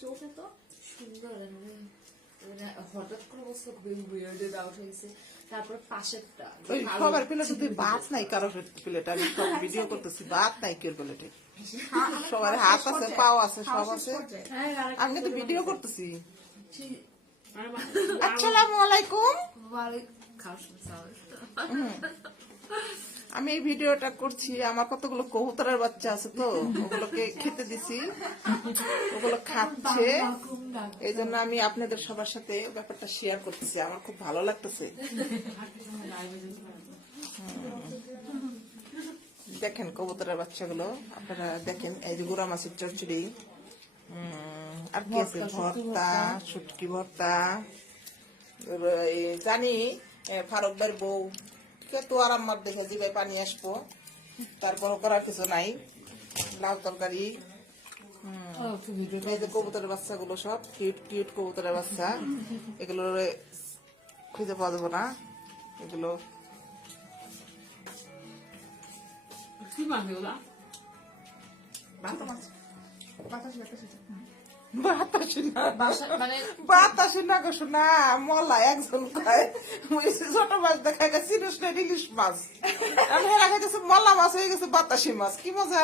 চোখে তো সুন্দর হঠাৎ করে বসে বিয়ার্ডে আউট হয়েছে। তারপর পাশেরটা সবার প্লেটে তুই ভাত নাই, কারো প্লেটে আমি সব ভিডিও করতেছি, ভাত নাই কেউ প্লেটে, সবার হাত আছে, পাও আছে, সব আছে, আমি তো ভিডিও করতেছি। আসসালামু আলাইকুম। আমি এই ভিডিওটা করছি, আমার কতগুলো কবুতরের বাচ্চা আছে তো ওগুলোকে খেতে দিছি, ওগুলো খাচ্ছে, এই জন্য আমি আপনাদের সবার সাথে ব্যাপারটা শেয়ার করতেছি, আমার খুব ভালো লাগতেছে। দেখেন কবুতরের বাচ্চাগুলো আপনারা দেখেন, এই যে গুড়া মাছের চচ্চড়ি, আর কি আছে, ভর্তা, শুটকি ভর্তা। জানি ফারুক ভাইয়ের বউ তো আরাম মার দেখে জিভে পানি আসবো, তারপর করার কিছু নাই। লাউ তরকারি, এই যে কবুতরের বাচ্চাগুলো সব কিউট কিউট কবুতরের বাচ্চা, এগুলো খুঁজে পাওয়া যাবো না, এগুলো বাতাসি না গো শোনা, মলা একজন খায় ছোট মাছ দেখা গেছে ইলিশ মাছ, আমি হেরা খাইতেছে মলা মাছ হয়ে গেছে বাতাসি মাছ, কি মজা।